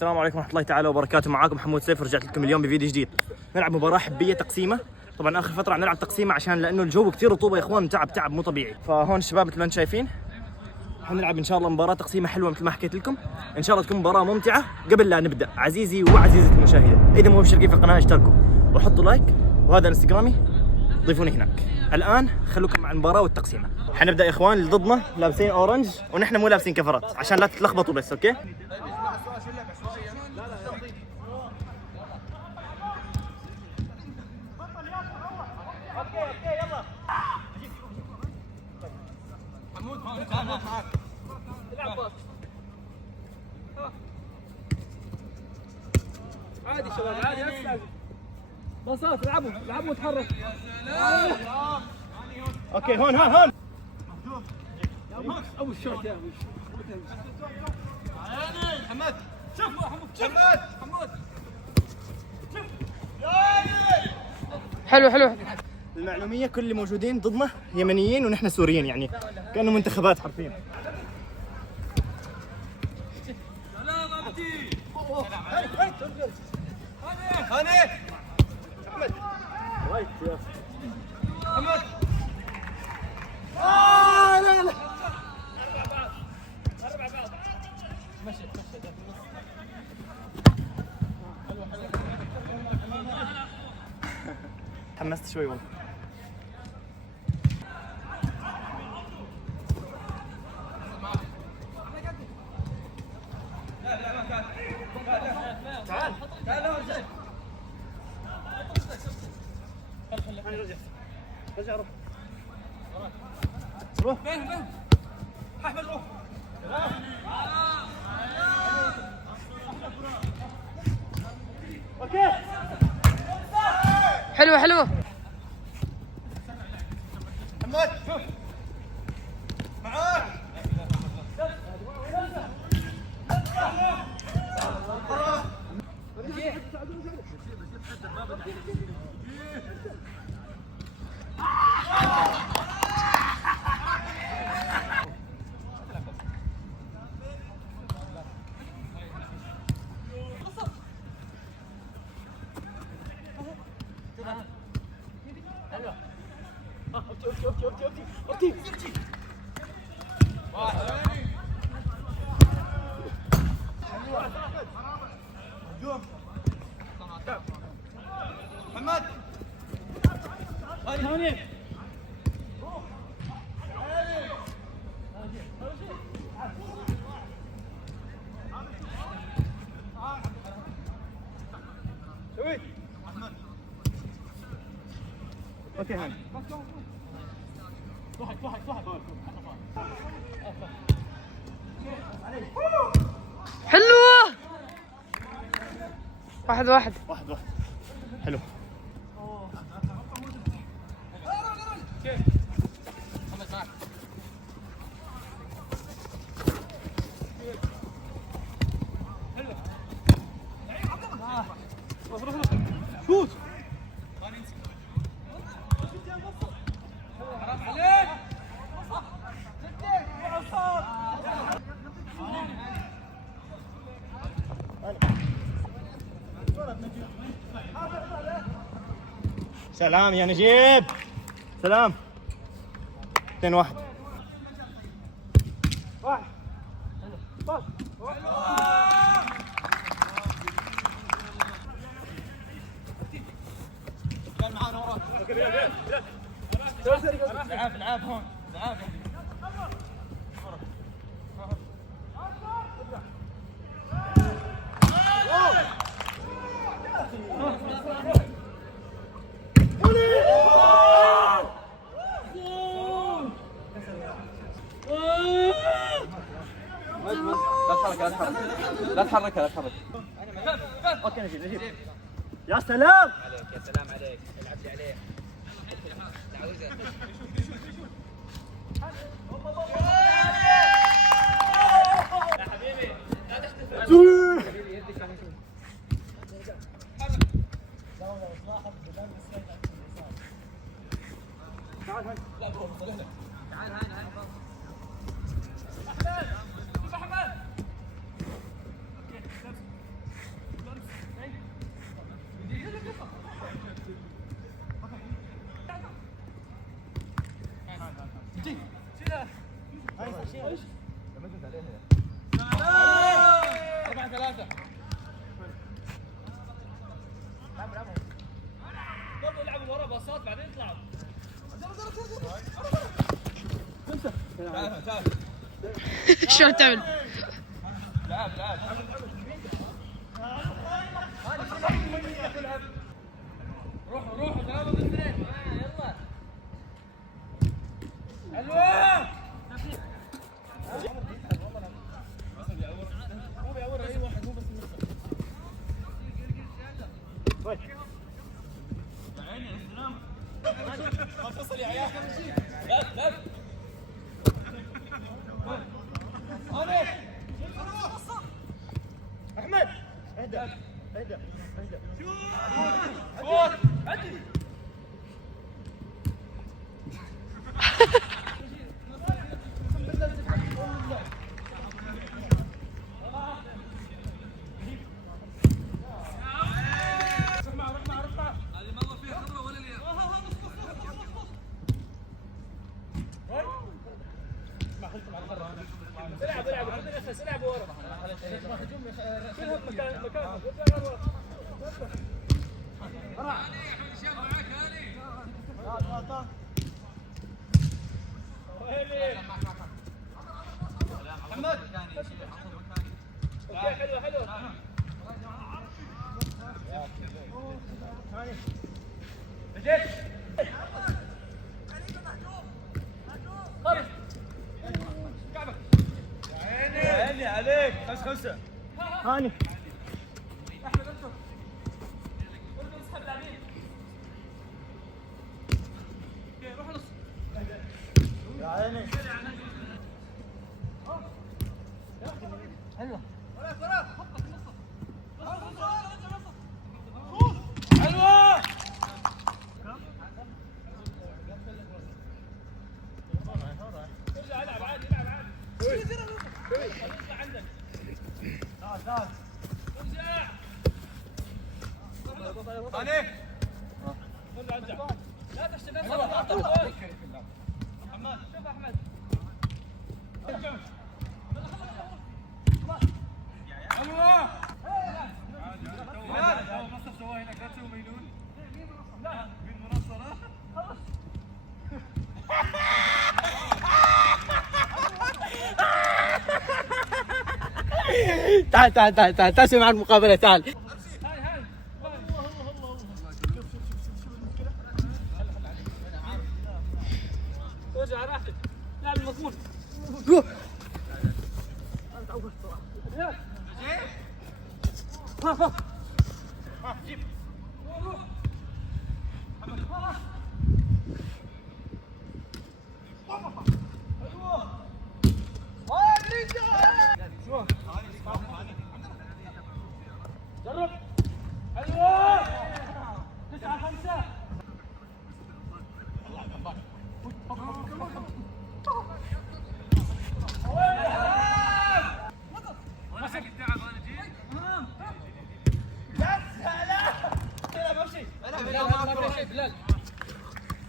السلام عليكم ورحمة الله تعالى وبركاته. معاكم محمود سيف، رجعت لكم اليوم بفيديو جديد. نلعب مباراة حبية تقسيمة. طبعا آخر فترة عم نلعب تقسيمة عشان لأنه الجو كثير رطوبة يا إخوان، تعب مو طبيعي. فهون الشباب مثل ما أنتم شايفين حنلعب إن شاء الله مباراة تقسيمة حلوة مثل ما حكيت لكم. إن شاء الله تكون مباراة ممتعة. قبل لا نبدأ عزيزي وعزيزة المشاهدة، إذا مو مشتركين في القناة اشتركوا وحطوا لايك، وهذا انستغرامي ضيفوني هناك. الآن خلوكم مع المباراة والتقسيمة. حنبدأ يا إخوان. اللي ضدنا لابسين أورنج ونحن مو لابسين كفرات عشان لا تتلخبطوا بس. أوكي يلا حمود معك العب باص عادي شباب، عادي نفس باصات. العبوا وتحرك. اوكي هون ابو الشوط يا ابو محمد. شوف حمود شوف حلو. المعلومية كل اللي موجودين ضدنا يمنيين ونحن سوريين، يعني كانوا منتخبات حرفيا. سلام ابتي. هاني احمد رايت يا محمد. لا اربع بعض مشي حمست شوي والله. تعال رجع روح فين احمد روح. اوكي حلو محمد شوف معاك. اوكي محمد هاني شوي احمد. اوكي هاني واحد حلوة. واحد حلو. محمد معك. شوت. حرام عليك. سلام يا نجيب. سلام 2-1. كان معانا وراك. العاب هون العاب. لا تحرك. اوكي نجيب. يا سلام عليك. العب لي عليه. يا حبيبي لا تحتفل. تعال هاي شو تعمل؟ احمد اهدى اهدى اهدى. العب العب نفس العب ورا كلهم مكانهم محمد حلو حلو عيني عليك 5-5 هاني احمد انصر اسحب لاعبين روح نص يا عيني حلوه حلوه ارجع العب عادي العب عادي ارجع عندك تعال ارجع هاني ارجع لا تشتغل محمد شوف احمد حلوه منصر سواه هناك لا تسوي ميلون لا بالمنصره تعال تعال تعال تعال تعال سوي مع المقابلة تعال. ارجع راحتك لاعب المضمون جيب جرب حلوه 9-5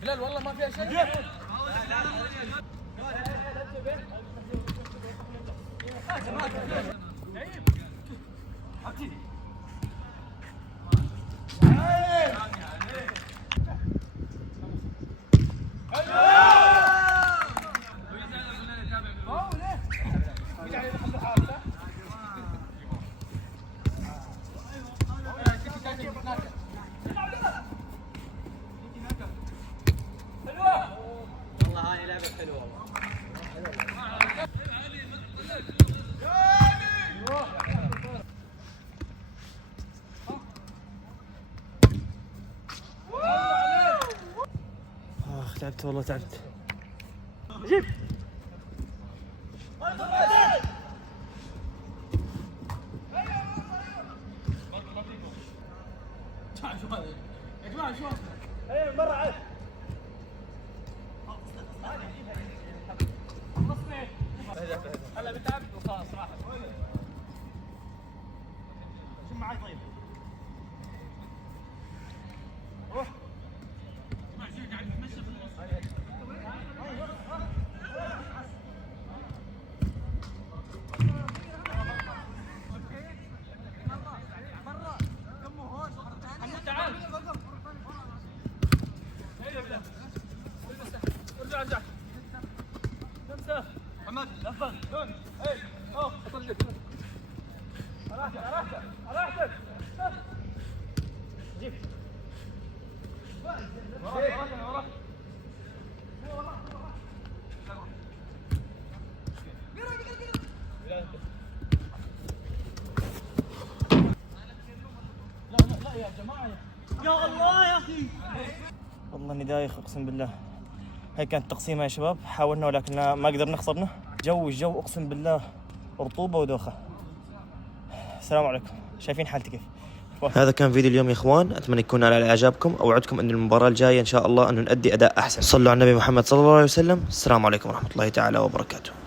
بلال والله ما فيها شيء. والله هاي لعبة حلوة تعبت والله تعبت. جيب يا جماعة شو ايه مرة عليك هلا بتعب وخلاص راحت. شو معي طيب؟ روح قاعد نتمشى في الوسط. تعال ارجع ارجع 5 والله اني دايخ اقسم بالله. هاي كانت تقسيمه يا شباب، حاولنا ولكن ما قدرنا، خسرنا. الجو اقسم بالله رطوبه ودوخه. السلام عليكم، شايفين حالتي كيف؟ هذا كان فيديو اليوم يا اخوان، اتمنى يكون على اعجابكم. اوعدكم ان المباراه الجايه ان شاء الله انه نؤدي اداء احسن. صلوا على النبي محمد صلى الله عليه وسلم. السلام عليكم ورحمه الله تعالى وبركاته.